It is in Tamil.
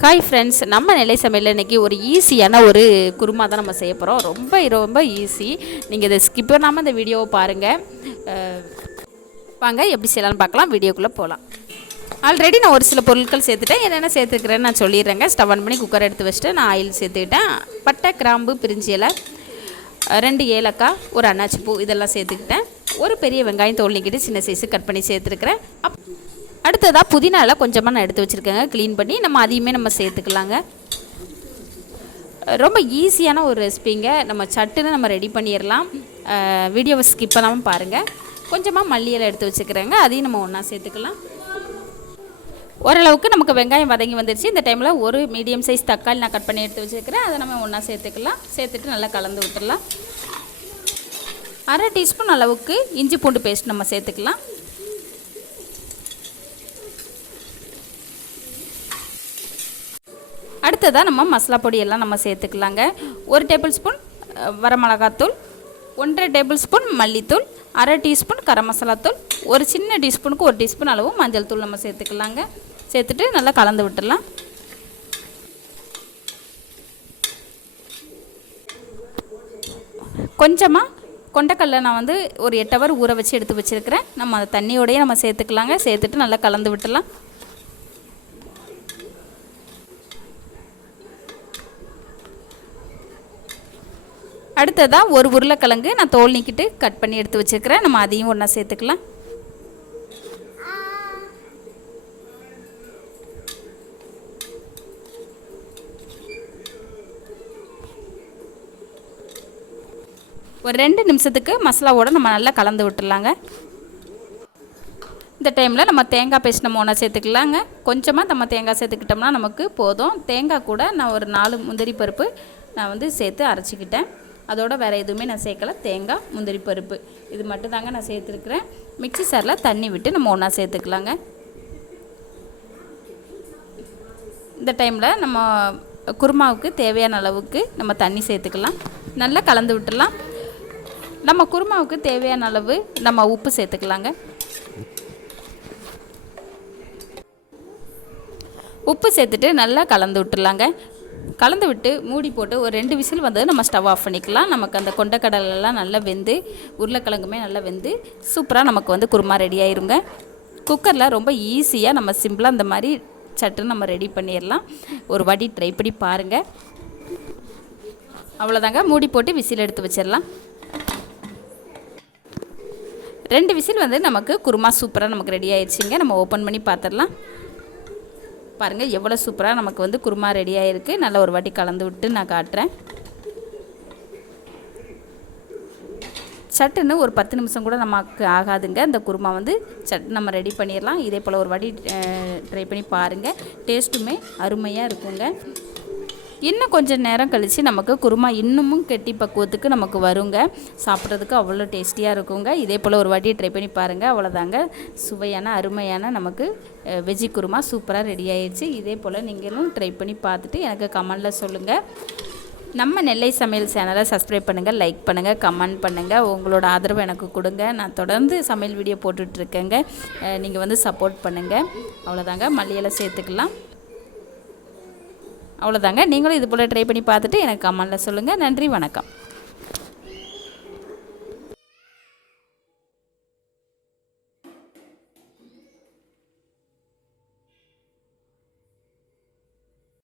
ஹாய் ஃப்ரெண்ட்ஸ் நம்ம நிலை சமையல் இன்றைக்கி ஒரு ஈஸியான ஒரு குருமா தான் நம்ம செய்ய போகிறோம் ரொம்ப ரொம்ப ஈஸி நீங்கள் இதை ஸ்கிப் பண்ணாமல் இந்த வீடியோவை பாருங்கள் வாங்க எப்படி செய்யலாம்னு பார்க்கலாம். வீடியோக்குள்ளே போகலாம் ஆல்ரெடி நான் ஒரு சில பொருட்கள் சேர்த்துட்டேன். என்னென்ன சேர்த்துக்கிறேன்னு நான் சொல்லிடுறேங்க. ஸ்டவ் ஆன் பண்ணி குக்கர் எடுத்து வச்சுட்டு நான் ஆயில் சேர்த்துக்கிட்டேன். பட்டை கிராம்பு பிரிஞ்சி இலை ரெண்டு ஏலக்காய் ஒரு அன்னாச்சி பூ இதெல்லாம் சேர்த்துக்கிட்டேன். ஒரு பெரிய வெங்காயம் தோல் நீக்கிட்டு சின்ன சைஸு கட் பண்ணி சேர்த்துருக்குறேன். அப் அடுத்ததாக புதினாலாம் கொஞ்சமாக நான் எடுத்து வச்சுருக்கேங்க. க்ளீன் பண்ணி நம்ம அதையுமே நம்ம சேர்த்துக்கலாங்க. ரொம்ப ஈஸியான ஒரு ரெசிபிங்க. நம்ம சட்டுன்னு நம்ம ரெடி பண்ணிடலாம் வீடியோவை ஸ்கிப் பண்ணாமல் பாருங்கள் கொஞ்சமாக மல்லியலை எடுத்து வச்சுக்கிறேங்க. அதையும் நம்ம ஒன்றா சேர்த்துக்கலாம். ஓரளவுக்கு நமக்கு வெங்காயம் வதங்கி வந்துருச்சு. இந்த டைமில் ஒரு மீடியம் சைஸ் தக்காளி நான் கட் பண்ணி எடுத்து வச்சுருக்கிறேன் அதை நம்ம ஒன்றா சேர்த்துக்கலாம். சேர்த்துட்டு நல்லா கலந்து விட்டுடலாம் அரை டீஸ்பூன் அளவுக்கு இஞ்சி பூண்டு பேஸ்ட் நம்ம சேர்த்துக்கலாம். அடுத்ததாக நம்ம மசாலா பொடி எல்லாம் நம்ம சேர்த்துக்கலாங்க. ஒரு டேபிள் ஸ்பூன் வரமிளகாத்தூள் ஒன்றரை டேபிள் ஸ்பூன் மல்லித்தூள் அரை டீஸ்பூன் கரம் மசாலாத்தூள் ஒரு சின்ன டீஸ்பூனுக்கு ஒரு டீஸ்பூன் அளவு மஞ்சள் தூள் நம்ம சேர்த்துக்கலாங்க. சேர்த்துட்டு நல்லா கலந்து விட்டுடலாம். கொஞ்சமாக கொண்டக்கடலை நான் வந்து ஒரு எட்டு ஹவர் ஊற வச்சு எடுத்து வச்சுருக்கிறேன். நம்ம அதை தண்ணியோடையே நம்ம சேர்த்துக்கலாங்க. சேர்த்துட்டு நல்லா கலந்து விட்டுடலாம். அடுத்ததாக ஒரு உருளைக்கிழங்கு நான் தோல் நீக்கிட்டு கட் பண்ணி எடுத்து வச்சுருக்கிறேன். நம்ம அதையும் ஒன்றா சேர்த்துக்கலாம். ஒரு ரெண்டு நிமிஷத்துக்கு மசாலாவோட நம்ம நல்லா கலந்து விட்டுடலாங்க. இந்த டைமில் நம்ம தேங்காய் பேஸ்ட் நம்ம ஒன்றா சேர்த்துக்கலாங்க. கொஞ்சமாக நம்ம தேங்காய் சேர்த்துக்கிட்டோம்னா நமக்கு போதும். தேங்காய் கூட நான் ஒரு நாலு முந்திரி பருப்பு நான் வந்து சேர்த்து அரைச்சிக்கிட்டேன். அதோட வேறு எதுவுமே நான் சேர்க்கல. தேங்காய் முந்திரி பருப்பு. இது மட்டும் தாங்க நான் சேர்த்துருக்குறேன். மிக்ஸி சாரில் தண்ணி விட்டு நம்ம ஒன்றா சேர்த்துக்கலாங்க. இந்த டைமில் நம்ம குருமாவுக்கு தேவையான அளவுக்கு நம்ம தண்ணி சேர்த்துக்கலாம். நல்லா கலந்து விட்டுடலாம். நம்ம குருமாவுக்கு தேவையான அளவு நம்ம உப்பு சேர்த்துக்கலாங்க. உப்பு சேர்த்துட்டு நல்லா கலந்து விட்டுலாங்க கலந்து விட்டு மூடி போட்டு ஒரு ரெண்டு விசில் வந்தது நம்ம ஸ்டவ் ஆஃப் பண்ணிக்கலாம். நமக்கு அந்த கொண்டக்கடலெல்லாம் நல்லா வெந்து உருளைக்கிழங்குமே நல்லா வெந்து சூப்பராக நமக்கு வந்து குருமா ரெடி ஆயிருங்க. குக்கரில் ரொம்ப ஈஸியாக நம்ம சிம்பிளாக அந்த மாதிரி சட்டுன்னு நம்ம ரெடி பண்ணிடலாம். ஒரு வாட்டி ட்ரை பண்ணி பாருங்கள் அவ்வளோதாங்க மூடி போட்டு விசில் எடுத்து வச்சிடலாம். ரெண்டு விசில் வந்து நமக்கு குருமா சூப்பராக நமக்கு ரெடி ஆயிடுச்சுங்க நம்ம ஓப்பன் பண்ணி பார்த்துடலாம். பாருங்கள் எவ்வளோ சூப்பராக நமக்கு வந்து குருமா ரெடி ஆகிருக்கு நல்லா ஒரு வாட்டி கலந்து விட்டு நான் காட்டுறேன். சட்டுன்னு ஒரு பத்து நிமிஷம் கூட நமக்கு ஆகாதுங்க. அந்த குருமா வந்து சட் நம்ம ரெடி பண்ணிடலாம். இதே போல் ஒரு வாட்டி ட்ரை பண்ணி பாருங்கள் டேஸ்ட்டுமே அருமையாக இருக்குங்க. இன்னும் கொஞ்சம் நேரம் கழித்து நமக்கு குருமா இன்னமும் கெட்டி பக்குவத்துக்கு நமக்கு வருங்க. சாப்பிட்றதுக்கு அவ்வளோ டேஸ்டியாக இருக்குங்க. இதே போல் ஒரு வாட்டி ட்ரை பண்ணி பாருங்கள் அவ்வளோதாங்க. சுவையான அருமையான நமக்கு வெஜ்ஜி குருமா சூப்பராக ரெடி ஆயிடுச்சு இதே போல் நீங்களும் ட்ரை பண்ணி பார்த்துட்டு எனக்கு கமெண்டில் சொல்லுங்கள் நம்ம நெல்லை சமையல் சேனலை சப்ஸ்கிரைப் பண்ணுங்கள் லைக் பண்ணுங்கள் கமெண்ட் பண்ணுங்கள் உங்களோட ஆதரவு எனக்கு கொடுங்க. நான் தொடர்ந்து சமையல் வீடியோ போட்டுட்ருக்கேங்க நீங்கள் வந்து சப்போர்ட் பண்ணுங்கள் அவ்வளோதாங்க. மல்லியெல்லாம் சேர்த்துக்கலாம். அவ்வளோதாங்க நீங்களும் இது போல் ட்ரை பண்ணி பார்த்துட்டு எனக்கு கமெண்டில் சொல்லுங்கள் நன்றி வணக்கம்.